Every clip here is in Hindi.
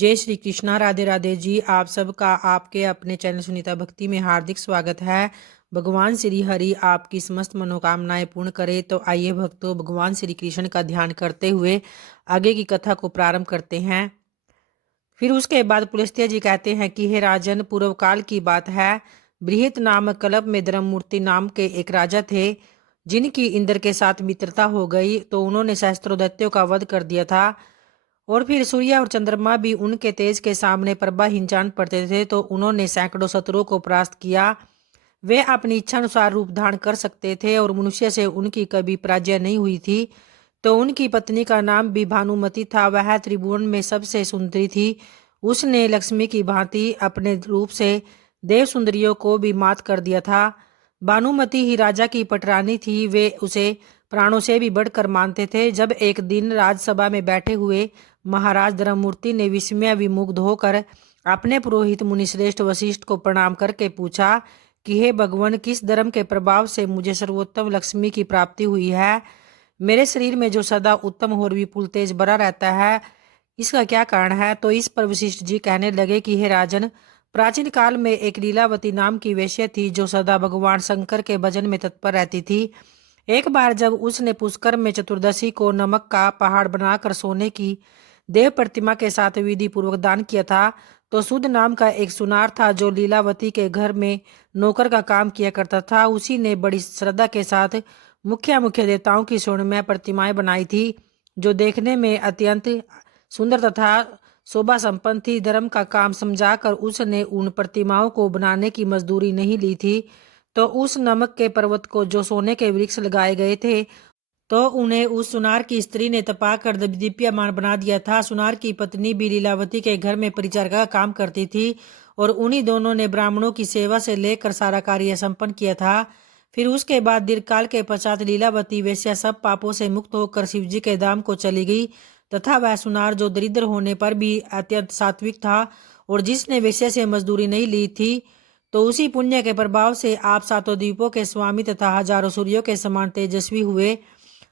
जय श्री कृष्णा, राधे राधे जी। आप सबका आपके अपने चैनल सुनीता भक्ति में हार्दिक स्वागत है। भगवान श्री हरि आपकी समस्त मनोकामनाएं पूर्ण करे। तो आइए भक्तों, भगवान श्री कृष्ण का ध्यान करते हुए आगे की कथा को प्रारंभ करते हैं। फिर उसके बाद पुलस्त्य जी कहते हैं कि हे राजन, पूर्व काल की बात है। बृहत नामक कल्प में धर्ममूर्ति नाम के एक राजा थे, जिनकी इंद्र के साथ मित्रता हो गई तो उन्होंने सहस्त्रों दैत्यों का वध कर दिया था। और फिर सूर्य और चंद्रमा भी उनके तेज के सामने प्रभाहीन जान पड़ते थे, तो उन्होंने सैकड़ों शत्रुओं को परास्त किया। वे अपनी इच्छा अनुसार रूप धारण कर सकते थे और मनुष्य से उनकी कभी पराजय नहीं हुई थी। तो उनकी पत्नी का नाम भी भानुमति था। वह त्रिभुवन में सबसे सुंदरी थी। उसने लक्ष्मी की भांति अपने रूप से देव सुंदरियों को भी मात कर दिया था। भानुमति ही राजा की पटरानी थी। वे उसे प्राणों से भी बढ़कर मानते थे। जब एक दिन राजसभा में बैठे हुए महाराज धर्ममूर्ति ने विस्मय विमुग्ध होकर अपने पुरोहित मुनिश्रेष्ठ वशिष्ठ को प्रणाम करके पूछा कि हे भगवान, किस धर्म के प्रभाव से मुझे सर्वोत्तम लक्ष्मी की प्राप्ति हुई है? मेरे शरीर में जो सदा उत्तम और विपुल तेज भरा रहता है, इसका क्या कारण है? तो इस पर वशिष्ठ जी कहने लगे कि हे राजन, प्राचीन काल में एक लीलावती नाम की वेश्या थी, जो सदा भगवान शंकर के भजन में तत्पर रहती थी। एक बार जब उसने पुष्कर में चतुर्दशी को नमक का पहाड़ बनाकर सोने की देव प्रतिमा के साथ विधि पूर्वक दान किया था, तो सुध नाम का एक सुनार था, जो लीलावती के घर में नौकर का काम किया करता था। उसी ने बड़ी श्रद्धा के साथ मुख्य मुख्य देवताओं की स्वर्णमय प्रतिमाएं बनाई थी, जो देखने में अत्यंत सुंदर तथा शोभा संपन्न थी। धर्म का काम समझाकर उसने उन प्रतिमाओं को बनाने की मजदूरी नहीं ली थी। तो उस नमक के पर्वत को जो सोने के वृक्ष लगाए गए थे, तो उन्हें उस सुनार की स्त्री ने तपाकर दीप्यमान बना दिया था। सुनार की पत्नी भी लीलावती के घर में परिचारिका का काम करती थी, और उन्हीं दोनों ने ब्राह्मणों की सेवा से लेकर सारा कार्य संपन्न किया था। फिर उसके बाद दीर्घकाल के पश्चात लीलावती वेश्या सब पापों से मुक्त होकर शिवजी के धाम को चली गई, तथा वह सुनार जो दरिद्र होने पर भी अत्यंत सात्विक था और जिसने वेश्या से मजदूरी नहीं ली थी, तो उसी पुण्य के प्रभाव से आप सातों द्वीपों के स्वामी तथा हजारों सूर्यों के समान तेजस्वी हुए।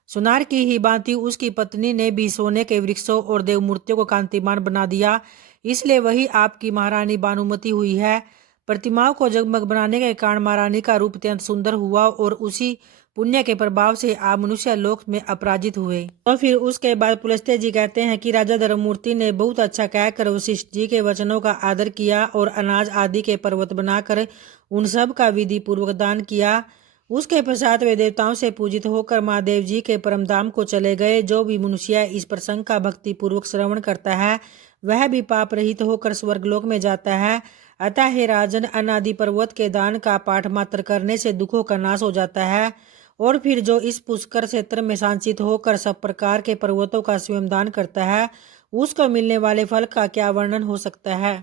सुनार की ही भांति उसकी पत्नी ने भी सोने के वृक्षों और देव मूर्तियों को कांतिमान बना दिया, इसलिए वही आपकी महारानी भानुमति हुई है। प्रतिमाओं को जगमग बनाने के कारण महारानी का रूप अत्यंत सुंदर हुआ, और उसी पुण्य के प्रभाव से आप मनुष्य लोक में अपराजित हुए। तो फिर उसके बाद पुलस्त्य जी कहते हैं कि राजा धर्ममूर्ति ने बहुत अच्छा कहकर वशिष्ठ जी के वचनों का आदर किया और अनाज आदि के पर्वत बनाकर उन सब का विधि पूर्वक दान किया। उसके पश्चात वे देवताओं से पूजित होकर महादेव जी के परम धाम को चले गए। जो भी मनुष्य इस प्रसंग का भक्ति पूर्वक श्रवण करता है, वह भी पाप रहित होकर स्वर्गलोक में जाता है। अतः हे राजन, अनादि पर्वत के दान का पाठ मात्र करने से दुखों का नाश हो जाता है। और फिर जो इस पुष्कर क्षेत्र में संचित होकर सब प्रकार के पर्वतों का स्वयं दान करता है, उसको मिलने वाले फल का क्या वर्णन हो सकता है।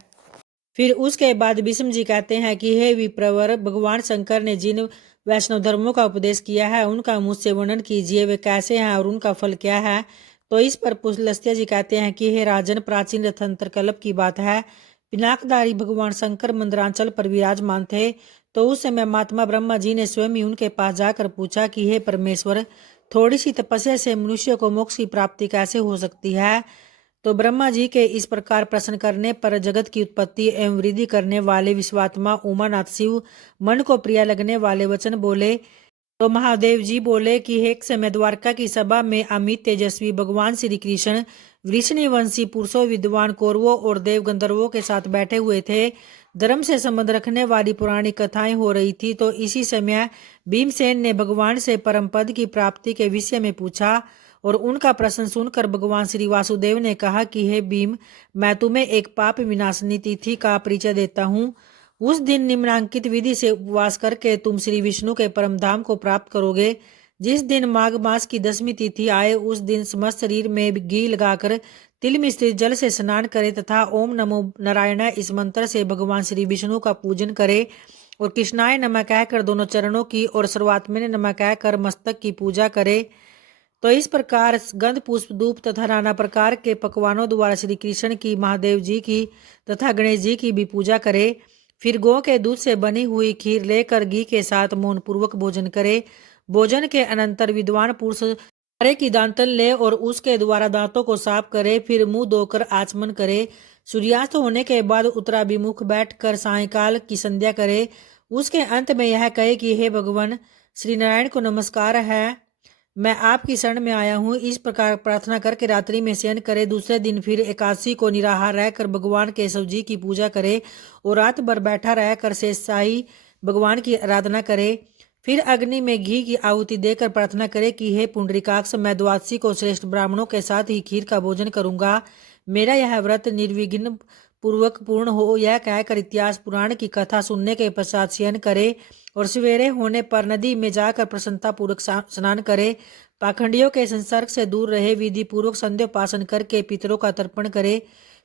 फिर उसके बाद भीष्म जी कहते हैं कि हे विप्रवर, भगवान शंकर ने जिन वैष्णव धर्मों का उपदेश किया है, उनका मुझसे वर्णन कीजिए। वे कैसे हैं और उनका फल क्या है? तो इस पर पुलस्त्य जी कहते हैं कि हे राजन, प्राचीन रथंत्र कल्प की बात है। पिनाकधारी भगवान शंकर मंदरांचल पर विराजमान थे। तो उस समय महात्मा ब्रह्मा जी ने स्वयं ही उनके पास जाकर पूछा कि हे परमेश्वर, थोड़ी सी तपस्या से मनुष्य को मोक्ष की प्राप्ति कैसे हो सकती है? तो ब्रह्मा जी के इस प्रकार प्रश्न करने पर जगत की उत्पत्ति एवं वृद्धि करने वाले विश्वात्मा उमानाथ शिव मन को प्रिय लगने वाले वचन बोले। तो महादेव जी बोले कि एक समय द्वारका की सभा में अमित तेजस्वी भगवान श्री कृष्ण वृषणिवंशी पुरुषों, विद्वान कौरवों और देव गंधर्वों के साथ बैठे हुए थे। धर्म से संबंध रखने वाली पुरानी कथाएं हो रही थी। तो इसी समय भीमसेन ने भगवान से परम पद की प्राप्ति के विषय में पूछा, और उनका प्रश्न सुनकर भगवान श्री वासुदेव ने कहा कि हे भीम, मैं तुम्हें एक पाप विनाशनी तिथि का परिचय देता हूँ। उस दिन निम्नांकित विधि से उपवास करके तुम श्री विष्णु के परम धाम को प्राप्त करोगे। जिस दिन माघ मास की 10वीं तिथि आए, उस दिन समस्त शरीर में घी लगाकर तिल मिश्रित जल से स्नान करे तथा ओम नमो नारायण इस मंत्र से भगवान श्री विष्णु का पूजन करे, और कृष्णाय नमः कहकर दोनों चरणों की और सर्वात्मने नमः कहकर मस्तक की पूजा करे। तो इस प्रकार गंध पुष्प धूप तथा नाना प्रकार के पकवानों द्वारा श्री कृष्ण की, महादेव जी की तथा गणेश जी की भी पूजा करे। फिर गौ के दूध से बनी हुई खीर लेकर घी के साथ मौन पूर्वक भोजन करे। भोजन के अनंतर विद्वान पुरुष अरे की दांतन ले और उसके द्वारा दांतों को साफ करे, फिर मुंह धोकर आचमन करे। सूर्यास्त होने के बाद उत्तराभिमुख बैठकर सायंकाल की संध्या करे। उसके अंत में यह कहे कि हे भगवान श्री नारायण को नमस्कार है, मैं आपकी शरण में आया हूँ। इस प्रकार प्रार्थना करके रात्रि में शयन करे। दूसरे दिन फिर एकादशी को निराहार रहकर भगवान केशव जी की पूजा करे और रात भर बैठा रहकर शेषशाही भगवान की आराधना करे। फिर अग्नि में घी की आहुति देकर प्रार्थना करे कि हे पुंडरीकाक्ष, मैं द्वादशी को श्रेष्ठ ब्राह्मणों के साथ ही खीर का भोजन करूंगा। मेरा यह व्रत निर्विघ्न पूर्वक पूर्ण हो। यह कहकर इतिहास पुराण की कथा सुनने के पश्चात शयन करे और सवेरे होने पर नदी में जाकर प्रसन्नता पूर्वक स्नान करे। पाखंडियों के संसर्ग से दूर रहे। विधि पूर्वक संध्योपासन करके पितरों का तर्पण करे।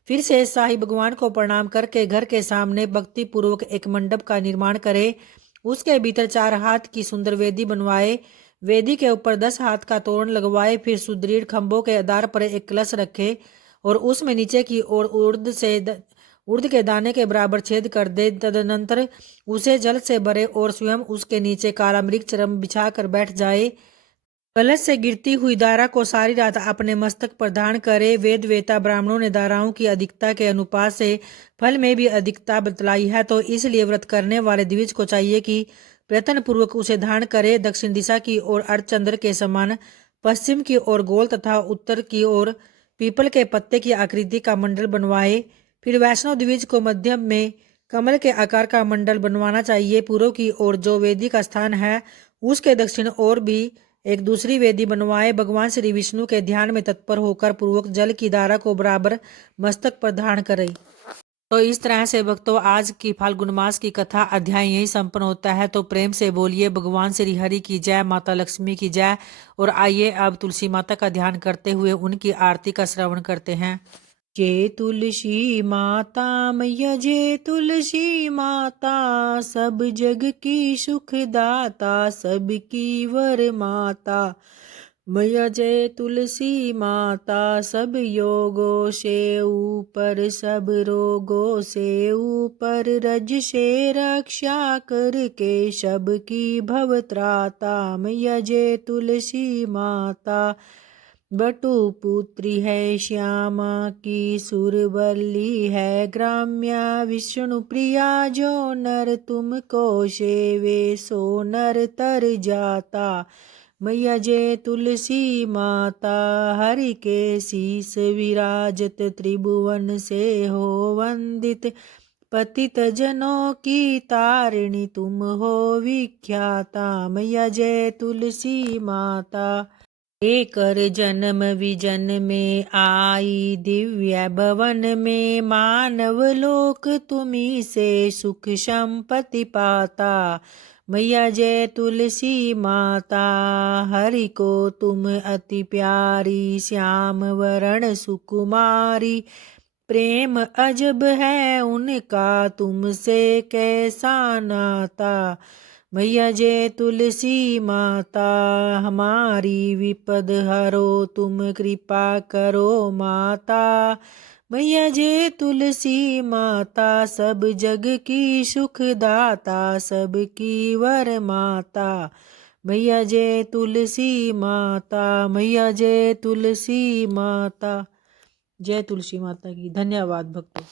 फिर शेष शाही भगवान को प्रणाम करके घर के सामने भक्ति पूर्वक एक मंडप का निर्माण करे। उसके भीतर 4 हाथ की सुंदर वेदी बनवाए। वेदी के ऊपर 10 हाथ का तोरण लगवाए। फिर सुदृढ़ खंभों के आधार पर एक कलश रखे और उसमें नीचे की ओर उर्द के दाने के बराबर छेद कर दे। तदनंतर उसे जल से भरे और स्वयं उसके नीचे काला मृग चरम बिछा कर बैठ जाए। कलश से गिरती हुई धारा को सारी रात अपने मस्तक पर धारण करे। वेद वेता ब्राह्मणों ने धाराओं की अधिकता के अनुपात से फल में भी अधिकता बतलाई है, तो इसलिए व्रत करने वाले द्विज को चाहिए कि प्रयत्न पूर्वक उसे धारण करे। दक्षिण दिशा की ओर अर्धचंद्र के समान, पश्चिम की ओर गोल तथा उत्तर की ओर पीपल के पत्ते की आकृति का मंडल बनवाए। फिर वैष्णव द्विज को मध्यम में कमल के आकार का मंडल बनवाना चाहिए। पूर्व की ओर जो वेदी का स्थान है उसके दक्षिण ओर भी एक दूसरी वेदी बनवाए। भगवान श्री विष्णु के ध्यान में तत्पर होकर पूर्वक जल की धारा को बराबर मस्तक पर धारण करे। तो इस तरह से भक्तों आज की फाल्गुन मास की कथा अध्याय यही संपन्न होता है। तो प्रेम से बोलिए भगवान श्री हरि की जय, माता लक्ष्मी की जय। और आइए अब तुलसी माता का ध्यान करते हुए उनकी आरती का श्रवण करते हैं। जय तुलसी माता मैया, जय तुलसी माता, सब जग की सुखदाता, सबकी वर माता। मैया जय तुलसी माता, सब योगों से ऊपर, सब रोगों से ऊपर, रज से रक्षा करके सबकी भवत्राता। मैया जय तुलसी माता। बटु पुत्री है श्यामा की, सुरवल्ली है ग्राम्या, विष्णु प्रिया जो नर तुमको सेवे, सो नर तर जाता। मैया जय तुलसी माता। हरि के शीस विराजत, त्रिभुवन से हो वंदित, पतित जनों की तारिणी तुम हो विख्याता। मैया जय तुलसी माता। कर जन्म विजन में आई, दिव्य भवन में मानव लोक तुम्ही से सुख संपत्ति पाता। मैया जय तुलसी माता। हरि को तुम अति प्यारी, श्याम वरण सुकुमारी, प्रेम अजब है उनका तुमसे कैसा नाता। मैया जय तुलसी माता। हमारी विपद हरो तुम कृपा करो माता। मैया जय तुलसी माता, सब जग की सुखदाता, सबकी वर माता। मैया जय तुलसी माता। मैया जय तुलसी माता। जय तुलसी माता की। धन्यवाद भक्तों।